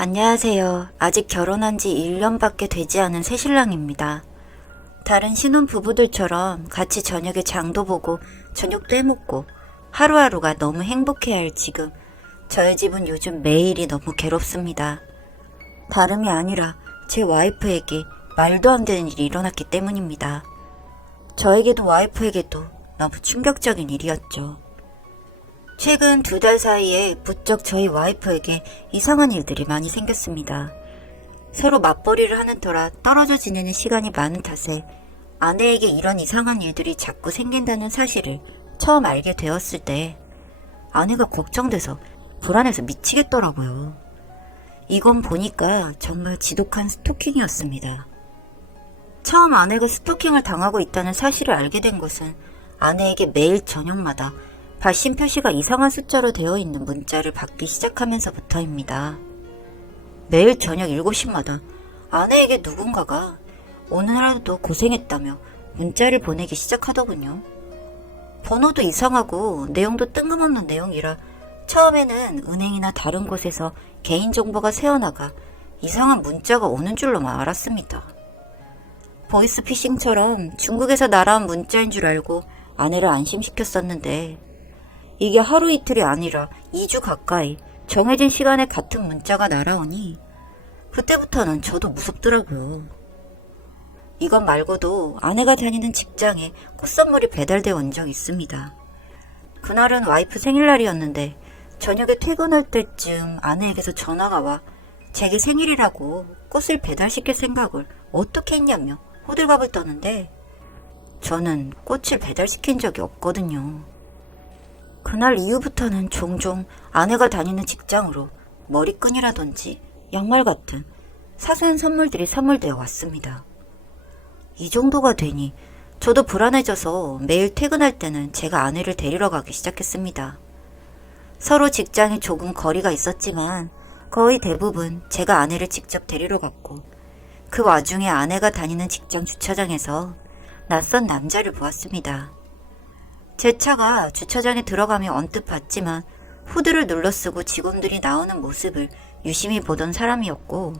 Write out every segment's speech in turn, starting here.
안녕하세요. 아직 결혼한 지 1년밖에 되지 않은 새신랑입니다. 다른 신혼부부들처럼 같이 저녁에 장도 보고 저녁도 해먹고 하루하루가 너무 행복해야 할 지금 저희 집은 요즘 매일이 너무 괴롭습니다. 다름이 아니라 제 와이프에게 말도 안 되는 일이 일어났기 때문입니다. 저에게도 와이프에게도 너무 충격적인 일이었죠. 최근 2달 사이에 부쩍 저희 와이프에게 이상한 일들이 많이 생겼습니다. 서로 맞벌이를 하는 터라 떨어져 지내는 시간이 많은 탓에 아내에게 이런 이상한 일들이 자꾸 생긴다는 사실을 처음 알게 되었을 때 아내가 걱정돼서 불안해서 미치겠더라고요. 이건 보니까 정말 지독한 스토킹이었습니다. 처음 아내가 스토킹을 당하고 있다는 사실을 알게 된 것은 아내에게 매일 저녁마다 발신 표시가 이상한 숫자로 되어 있는 문자를 받기 시작하면서부터입니다. 매일 저녁 7시마다 아내에게 누군가가 오늘 하루도 고생했다며 문자를 보내기 시작하더군요. 번호도 이상하고 내용도 뜬금없는 내용이라 처음에는 은행이나 다른 곳에서 개인정보가 새어나가 이상한 문자가 오는 줄로만 알았습니다. 보이스피싱처럼 중국에서 날아온 문자인 줄 알고 아내를 안심시켰었는데 이게 하루 이틀이 아니라 2주 가까이 정해진 시간에 같은 문자가 날아오니 그때부터는 저도 무섭더라고요. 이것 말고도 아내가 다니는 직장에 꽃선물이 배달되어 온 적이 있습니다. 그날은 와이프 생일날이었는데 저녁에 퇴근할 때쯤 아내에게서 전화가 와 제게 생일이라고 꽃을 배달시킬 생각을 어떻게 했냐며 호들갑을 떠는데 저는 꽃을 배달시킨 적이 없거든요. 그날 이후부터는 종종 아내가 다니는 직장으로 머리끈이라든지 양말 같은 사소한 선물들이 선물되어 왔습니다. 이 정도가 되니 저도 불안해져서 매일 퇴근할 때는 제가 아내를 데리러 가기 시작했습니다. 서로 직장이 조금 거리가 있었지만 거의 대부분 제가 아내를 직접 데리러 갔고 그 와중에 아내가 다니는 직장 주차장에서 낯선 남자를 보았습니다. 제 차가 주차장에 들어가며 언뜻 봤지만 후드를 눌러쓰고 직원들이 나오는 모습을 유심히 보던 사람이었고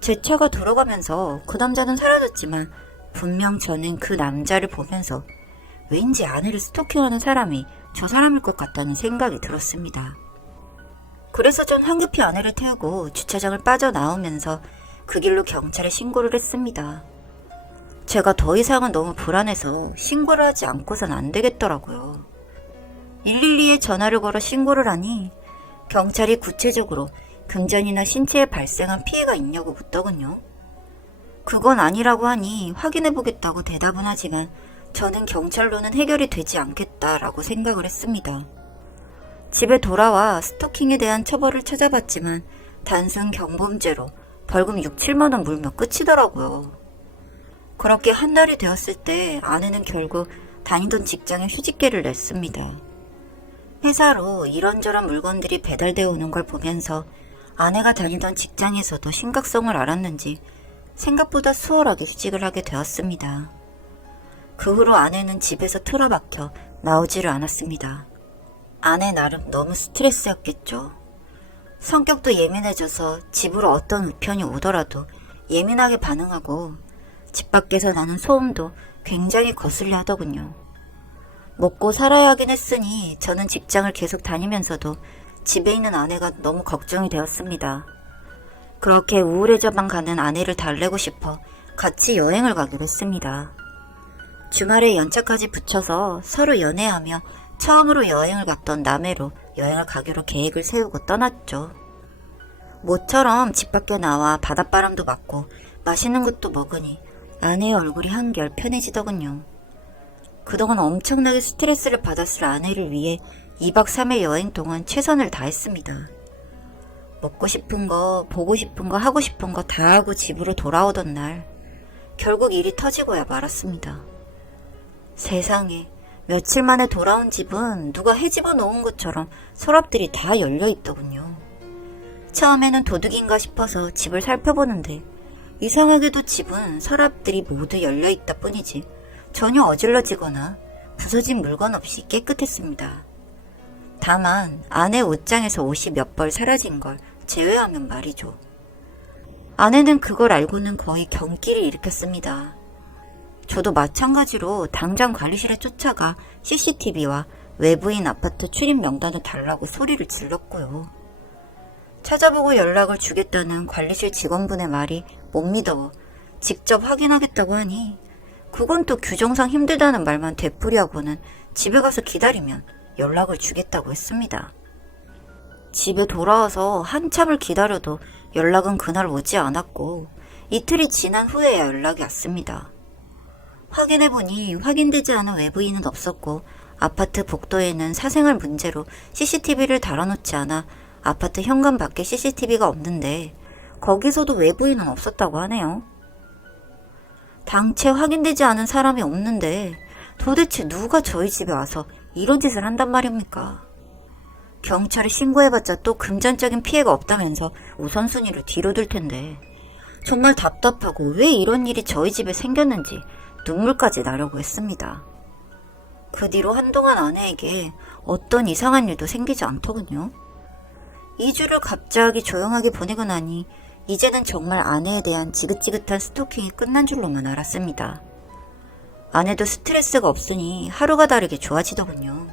제 차가 들어가면서 그 남자는 사라졌지만 분명 저는 그 남자를 보면서 왠지 아내를 스토킹하는 사람이 저 사람일 것 같다는 생각이 들었습니다. 그래서 전 황급히 아내를 태우고 주차장을 빠져나오면서 그 길로 경찰에 신고를 했습니다. 제가 더 이상은 너무 불안해서 신고를 하지 않고선 안 되겠더라고요. 112에 전화를 걸어 신고를 하니 경찰이 구체적으로 금전이나 신체에 발생한 피해가 있냐고 묻더군요. 그건 아니라고 하니 확인해보겠다고 대답은 하지만 저는 경찰로는 해결이 되지 않겠다라고 생각을 했습니다. 집에 돌아와 스토킹에 대한 처벌을 찾아봤지만 단순 경범죄로 벌금 6, 7만 원 물면 끝이더라고요. 그렇게 한 달이 되었을 때 아내는 결국 다니던 직장에 휴직계를 냈습니다. 회사로 이런저런 물건들이 배달되어 오는 걸 보면서 아내가 다니던 직장에서도 심각성을 알았는지 생각보다 수월하게 휴직을 하게 되었습니다. 그 후로 아내는 집에서 틀어박혀 나오지를 않았습니다. 아내 나름 너무 스트레스였겠죠. 성격도 예민해져서 집으로 어떤 우편이 오더라도 예민하게 반응하고 집 밖에서 나는 소음도 굉장히 거슬려 하더군요. 먹고 살아야 하긴 했으니 저는 직장을 계속 다니면서도 집에 있는 아내가 너무 걱정이 되었습니다. 그렇게 우울해져만 가는 아내를 달래고 싶어 같이 여행을 가기로 했습니다. 주말에 연차까지 붙여서 서로 연애하며 처음으로 여행을 갔던 남해로 여행을 가기로 계획을 세우고 떠났죠. 모처럼 집 밖에 나와 바닷바람도 맞고 맛있는 것도 먹으니 아내의 얼굴이 한결 편해지더군요. 그동안 엄청나게 스트레스를 받았을 아내를 위해 2박 3일 여행 동안 최선을 다했습니다. 먹고 싶은 거, 보고 싶은 거, 하고 싶은 거 다 하고 집으로 돌아오던 날 결국 일이 터지고야 말았습니다. 세상에 며칠 만에 돌아온 집은 누가 헤집어 놓은 것처럼 서랍들이 다 열려있더군요. 처음에는 도둑인가 싶어서 집을 살펴보는데 이상하게도 집은 서랍들이 모두 열려있다 뿐이지 전혀 어질러지거나 부서진 물건 없이 깨끗했습니다. 다만 아내 옷장에서 옷이 몇 벌 사라진 걸 제외하면 말이죠. 아내는 그걸 알고는 거의 경기를 일으켰습니다. 저도 마찬가지로 당장 관리실에 쫓아가 CCTV와 외부인 아파트 출입 명단을 달라고 소리를 질렀고요. 찾아보고 연락을 주겠다는 관리실 직원분의 말이 못 믿어 직접 확인하겠다고 하니 그건 또 규정상 힘들다는 말만 되풀이하고는 집에 가서 기다리면 연락을 주겠다고 했습니다. 집에 돌아와서 한참을 기다려도 연락은 그날 오지 않았고 이틀이 지난 후에야 연락이 왔습니다. 확인해보니 확인되지 않은 외부인은 없었고 아파트 복도에는 사생활 문제로 CCTV를 달아놓지 않아 아파트 현관 밖에 CCTV가 없는데 거기서도 외부인은 없었다고 하네요. 당최 확인되지 않은 사람이 없는데 도대체 누가 저희 집에 와서 이런 짓을 한단 말입니까? 경찰에 신고해봤자 또 금전적인 피해가 없다면서 우선순위를 뒤로 둘 텐데 정말 답답하고 왜 이런 일이 저희 집에 생겼는지 눈물까지 나려고 했습니다. 그 뒤로 한동안 아내에게 어떤 이상한 일도 생기지 않더군요. 2주를 갑자기 조용하게 보내고 나니 이제는 정말 아내에 대한 지긋지긋한 스토킹이 끝난 줄로만 알았습니다. 아내도 스트레스가 없으니 하루가 다르게 좋아지더군요.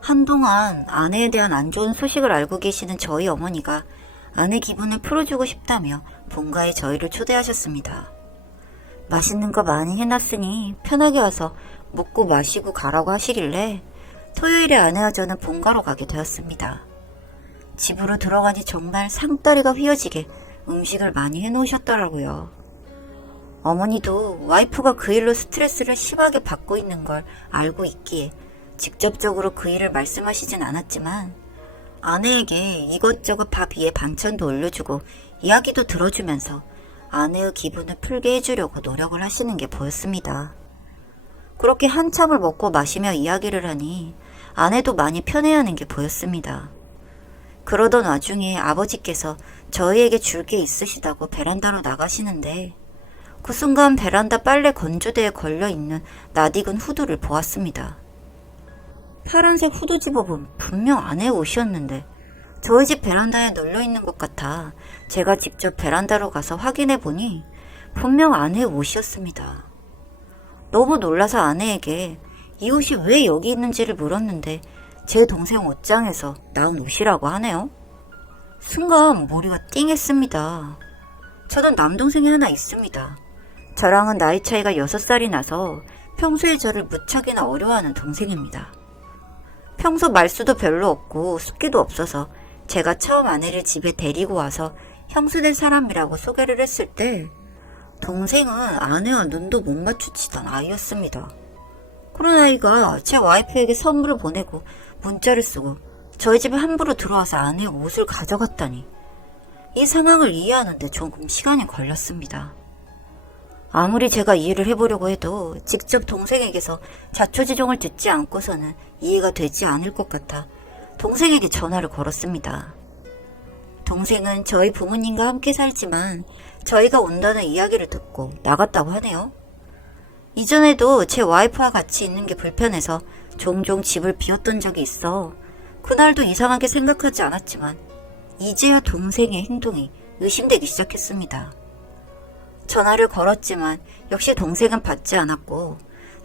한동안 아내에 대한 안 좋은 소식을 알고 계시는 저희 어머니가 아내 기분을 풀어주고 싶다며 본가에 저희를 초대하셨습니다. 맛있는 거 많이 해놨으니 편하게 와서 먹고 마시고 가라고 하시길래 토요일에 아내와 저는 본가로 가게 되었습니다. 집으로 들어가니 정말 상다리가 휘어지게 음식을 많이 해놓으셨더라고요. 어머니도 와이프가 그 일로 스트레스를 심하게 받고 있는 걸 알고 있기에 직접적으로 그 일을 말씀하시진 않았지만 아내에게 이것저것 밥 위에 반찬도 올려주고 이야기도 들어주면서 아내의 기분을 풀게 해주려고 노력을 하시는 게 보였습니다. 그렇게 한참을 먹고 마시며 이야기를 하니 아내도 많이 편해하는 게 보였습니다. 그러던 와중에 아버지께서 저희에게 줄 게 있으시다고 베란다로 나가시는데 그 순간 베란다 빨래 건조대에 걸려있는 낯익은 후드를 보았습니다. 파란색 후드 집업은 분명 아내의 옷이었는데 저희 집 베란다에 널려있는 것 같아 제가 직접 베란다로 가서 확인해보니 분명 아내의 옷이었습니다. 너무 놀라서 아내에게 이 옷이 왜 여기 있는지를 물었는데 제 동생 옷장에서 나온 옷이라고 하네요. 순간 머리가 띵했습니다. 저는 남동생이 하나 있습니다. 저랑은 나이 차이가 6살이 나서 평소에 저를 무척이나 어려워하는 동생입니다. 평소 말수도 별로 없고 숫기도 없어서 제가 처음 아내를 집에 데리고 와서 형수 될 사람이라고 소개를 했을 때 동생은 아내와 눈도 못 마주치던 아이였습니다. 그런 아이가 제 와이프에게 선물을 보내고 문자를 쓰고 저희 집에 함부로 들어와서 아내의 옷을 가져갔다니 이 상황을 이해하는데 조금 시간이 걸렸습니다. 아무리 제가 이해를 해보려고 해도 직접 동생에게서 자초지종을 듣지 않고서는 이해가 되지 않을 것 같아 동생에게 전화를 걸었습니다. 동생은 저희 부모님과 함께 살지만 저희가 온다는 이야기를 듣고 나갔다고 하네요. 이전에도 제 와이프와 같이 있는 게 불편해서 종종 집을 비웠던 적이 있어 그날도 이상하게 생각하지 않았지만 이제야 동생의 행동이 의심되기 시작했습니다. 전화를 걸었지만 역시 동생은 받지 않았고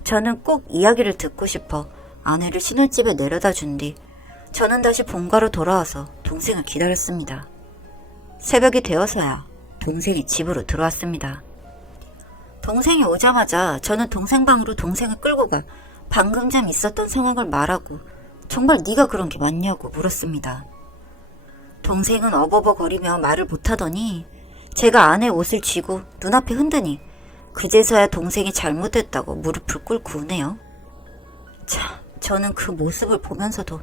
저는 꼭 이야기를 듣고 싶어 아내를 신혼집에 내려다 준 뒤 저는 다시 본가로 돌아와서 동생을 기다렸습니다. 새벽이 되어서야 동생이 집으로 들어왔습니다. 동생이 오자마자 저는 동생 방으로 동생을 끌고 가 방금 전 있었던 상황을 말하고 정말 네가 그런 게 맞냐고 물었습니다. 동생은 어버버거리며 말을 못하더니 제가 아내 옷을 쥐고 눈앞에 흔드니 그제서야 동생이 잘못했다고 무릎을 꿇고 우네요. 참, 저는 그 모습을 보면서도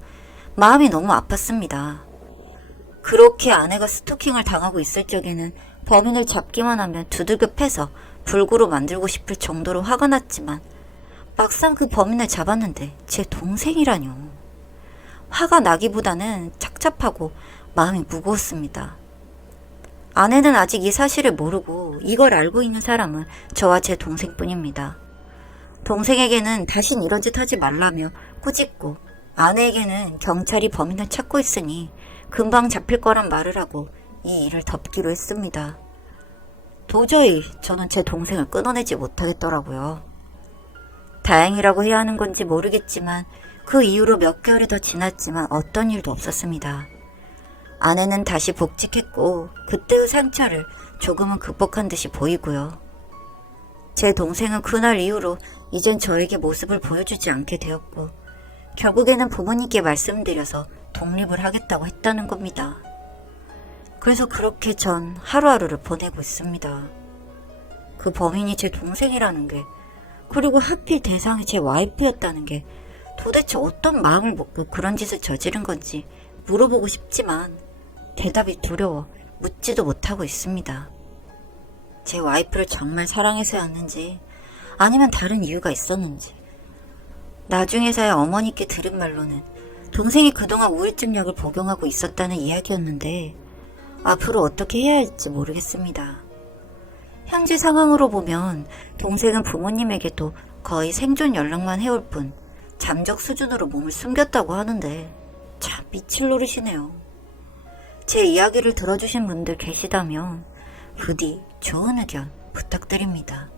마음이 너무 아팠습니다. 그렇게 아내가 스토킹을 당하고 있을 적에는 범인을 잡기만 하면 두들겨 패서 불구로 만들고 싶을 정도로 화가 났지만 막상 그 범인을 잡았는데 제 동생이라뇨. 화가 나기보다는 착잡하고 마음이 무거웠습니다. 아내는 아직 이 사실을 모르고 이걸 알고 있는 사람은 저와 제 동생뿐입니다. 동생에게는 다신 이런 짓 하지 말라며 꾸짖고 아내에게는 경찰이 범인을 찾고 있으니 금방 잡힐 거란 말을 하고 이 일을 덮기로 했습니다. 도저히 저는 제 동생을 끊어내지 못하겠더라고요. 다행이라고 해야 하는 건지 모르겠지만 그 이후로 몇 개월이 더 지났지만 어떤 일도 없었습니다. 아내는 다시 복직했고 그때의 상처를 조금은 극복한 듯이 보이고요. 제 동생은 그날 이후로 이젠 저에게 모습을 보여주지 않게 되었고 결국에는 부모님께 말씀드려서 독립을 하겠다고 했다는 겁니다. 그래서 그렇게 전 하루하루를 보내고 있습니다. 그 범인이 제 동생이라는 게, 그리고 하필 대상이 제 와이프였다는 게 도대체 어떤 마음을 먹고 그런 짓을 저지른 건지 물어보고 싶지만 대답이 두려워 묻지도 못하고 있습니다. 제 와이프를 정말 사랑해서였는지 아니면 다른 이유가 있었는지. 나중에서야 어머니께 들은 말로는 동생이 그동안 우울증 약을 복용하고 있었다는 이야기였는데 앞으로 어떻게 해야 할지 모르겠습니다. 현재 상황으로 보면 동생은 부모님에게도 거의 생존 연락만 해올 뿐 잠적 수준으로 몸을 숨겼다고 하는데 참 미칠 노릇이네요. 제 이야기를 들어주신 분들 계시다면 부디 좋은 의견 부탁드립니다.